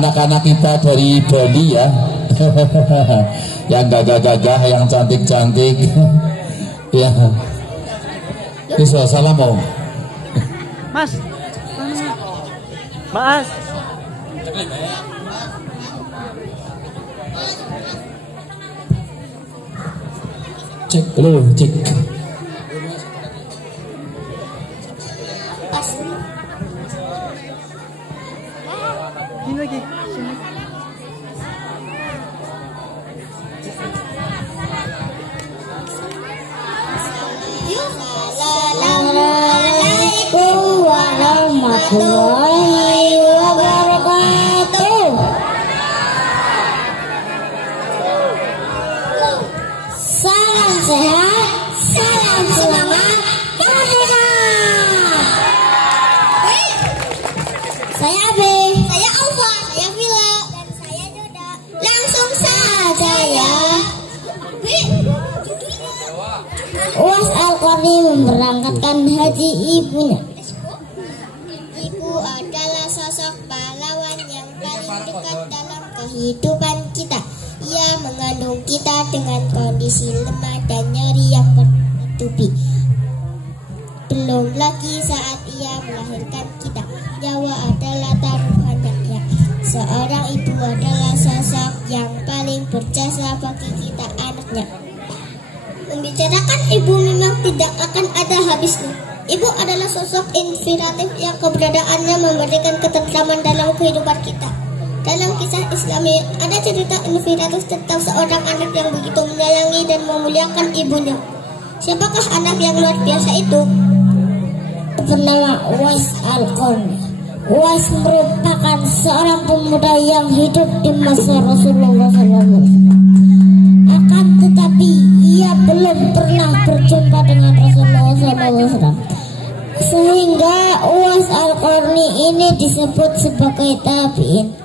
anak-anak kita dari Bali ya. Yang gagah-gagah, yang cantik-cantik. Ya. Bisa salam om. Mas. Mas. Cek dulu, cek. Ini lagi. Sini. Assalamualaikum warahmatullahi wabarakatuh. Salam sehat, salam semangat, merdeka. Saya Abe, saya Alfa, saya Vila, dan saya Joda. Langsung saja ya. UAS Al-Qarni memberangkatkan haji ibunya. Ibu adalah sosok pahlawan yang paling dekat dalam kehidupan kita. Ia mengandung kita dengan kondisi lemah dan nyeri yang bertubi. Belum lagi saat ia melahirkan kita. Nyawa adalah taruhannya. Seorang ibu adalah sosok yang paling berjasa bagi kita anaknya. Membicarakan ibu memang tidak akan ada habisnya. Ibu adalah sosok inspiratif yang keberadaannya memberikan ketentraman dalam kehidupan kita. Dalam kisah Islami ada cerita inspiratif tentang seorang anak yang begitu menyayangi dan memuliakan ibunya. Siapakah anak yang luar biasa itu? Bernama Uwais Al-Qarni. Uwais merupakan seorang pemuda yang hidup di masa Rasulullah SAW. Akan tetapi ia belum pernah berjumpa dengan Rasulullah SAW, sehingga Uwais Al-Qarni ini disebut sebagai tabi'in.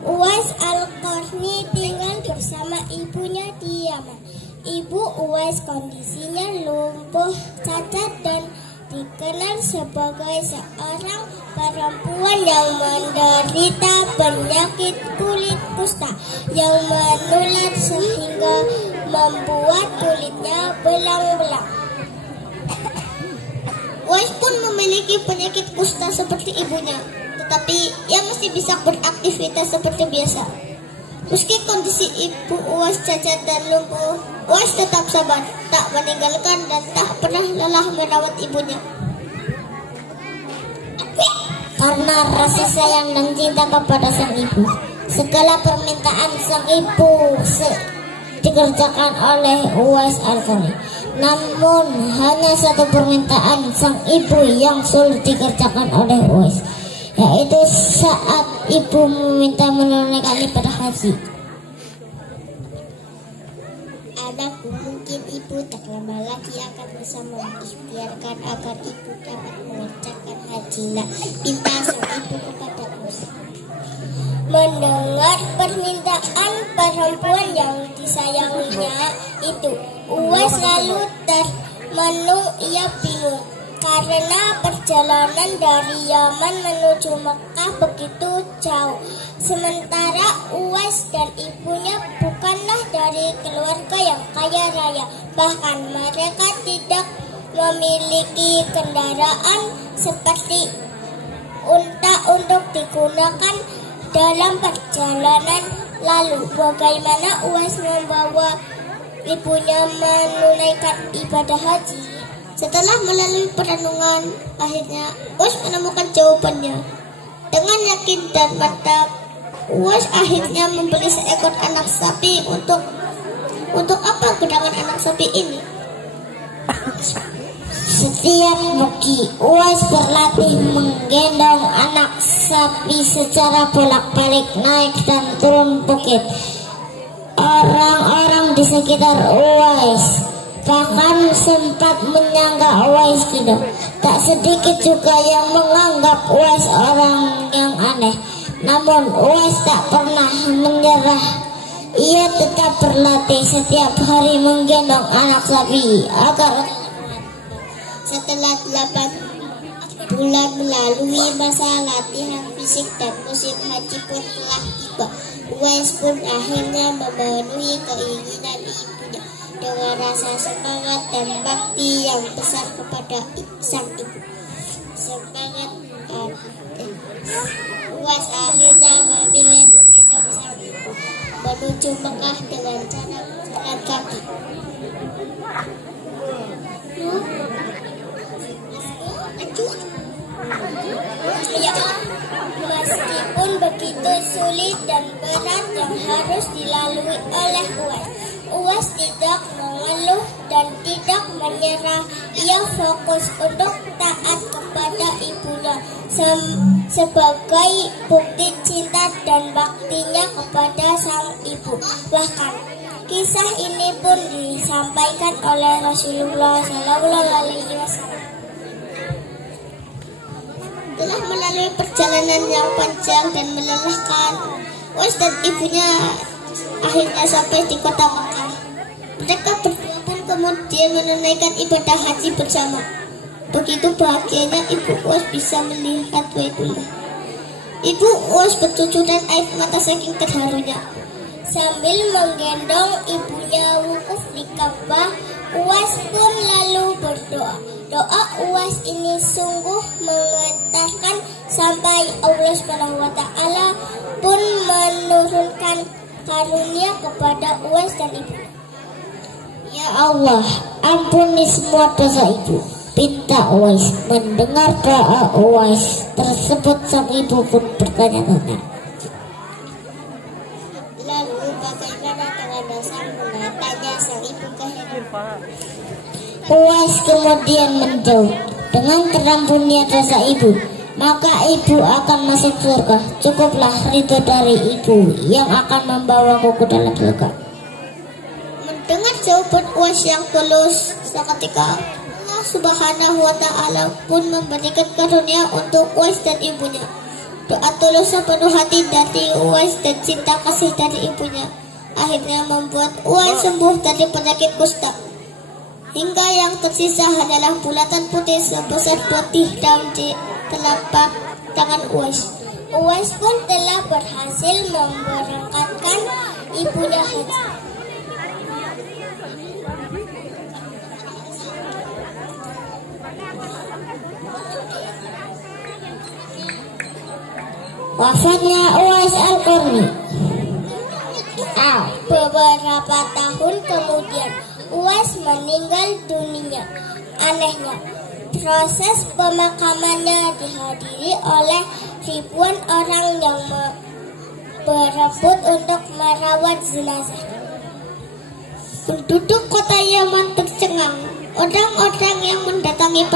Uwais Al-Qarni tinggal bersama ibunya di Yaman. Ibu Uwais kondisinya lumpuh, cacat, dan dikenal sebagai seorang perempuan yang menderita penyakit kulit kusta yang menular sehingga membuat kulitnya belang-belang. Uwais pun memiliki penyakit kusta seperti ibunya, tetapi ia masih bisa beraktivitas seperti biasa. Meski kondisi ibu Uwais cacat dan lumpuh, Uwais tetap sabar, tak meninggalkan dan tak pernah lelah merawat ibunya. Karena rasa sayang dan cinta kepada sang ibu, segala permintaan sang ibu dikerjakan oleh Uwais Al-Qarni. Namun hanya satu permintaan sang ibu yang sulit dikerjakan oleh Uwais, yaitu saat ibu meminta menunaikan ibadah haji. Anakku, mungkin ibu tak lama lagi akan bisa mengikhtiarkan agar ibu dapat mengerjakan haji. Nak, minta sang ibu kepadaku. Mendengar permintaan perempuan yang disayanginya itu, Uwais lalu termenung. Ia bingung karena perjalanan dari Yaman menuju Mekah begitu jauh. Sementara Uwais dan ibunya bukanlah dari keluarga yang kaya raya. Bahkan mereka tidak memiliki kendaraan seperti unta untuk digunakan dalam perjalanan. Lalu bagaimana Uwais membawa ibunya menunaikan ibadah haji? Setelah melalui perenungan, akhirnya Uwais menemukan jawabannya. Dengan yakin dan mantap, Uwais akhirnya membeli seekor anak sapi. Untuk apa gerangan anak sapi ini? Setiap pagi Uwais berlatih menggendong anak sapi secara bolak-balik naik dan turun bukit. Orang-orang di sekitar Uwais bahkan sempat menyangka Uwais gila. Tak sedikit juga yang menganggap Uwais orang yang aneh. Namun Uwais tak pernah menyerah. Ia tetap berlatih setiap hari menggendong anak sapi agar setelah 8 bulan melalui masa latihan fisik dan musim haji pun telah tiba. Uwais pun akhirnya memenuhi keinginan ibunya dengan rasa semangat dan bakti yang besar kepada sang ibu. Uwais akhirnya memilih menggendong sang ibu menuju Mekah dengan cara berjalan kaki. Meskipun begitu sulit dan berat yang harus dilalui oleh Uwais tidak mengeluh dan tidak menyerah. Ia fokus untuk taat kepada ibunya sebagai bukti cinta dan baktinya kepada sang ibu. Bahkan kisah ini pun disampaikan oleh Rasulullah SAW. Telah melalui perjalanan yang panjang dan melelahkan, Uwais dan ibunya akhirnya sampai di kota Mekah. Mereka berdua pun kemudian menunaikan ibadah haji bersama. Begitu bahagianya ibu Uwais bisa melihat Baitullah. Ibu Uwais bercucuran air mata saking terharunya. Sambil menggendong ibunya wukuf di Ka'bah, Uwais pun lalu berdoa. Doa Uwais ini sungguh menggetarkan sampai Allah SWT pun menurunkan karunia kepada Uwais dan ibu. Ya Allah, ampuni semua dosa ibu, pinta Uwais. Mendengar doa Uwais tersebut, sang ibu pun bertanya-tanya, lalu bagaimana dengan dosa Muna? Tanya sang ibu keheran. Uwais kemudian menjawab, dengan terampunnya dosa ibu, maka ibu akan masuk surga. Cukuplah ridho dari ibu yang akan membawaku ke dalam surga. Mendengar jawaban Uwais yang tulus, seketika Allah Subhanahu wa Ta'ala pun memberikan karunia untuk Uwais dan ibunya. Doa tulus sepenuh hati dari Uwais dan cinta kasih dari ibunya akhirnya membuat Uwais sembuh dari penyakit kusta. Hingga yang tersisa hanyalah bulatan putih sebesar 2 dirham di telapak tangan Uwais. Uwais pun telah berhasil memberangkatkan ibunya haji. Wafatnya Uwais Al-Qarni. Beberapa tahun kemudian Uwais meninggal dunia. Anehnya, proses pemakamannya dihadiri oleh ribuan orang yang berebut untuk merawat jenazah. Penduduk kota Yaman tercengang. Orang-orang yang mendatangi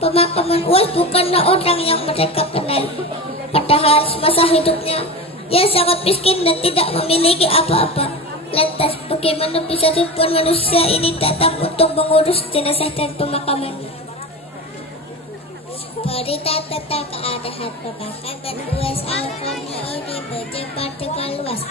pemakaman Uwais bukanlah orang yang mereka kenal. Padahal semasa hidupnya ia sangat miskin dan tidak memiliki apa-apa. Lantas bagaimana bisa ribuan manusia ini datang untuk mengurus jenazah dan pemakaman? Berita tentang keadaan pemakaman Uwais Al-Qarni ini menyebar dengan luas.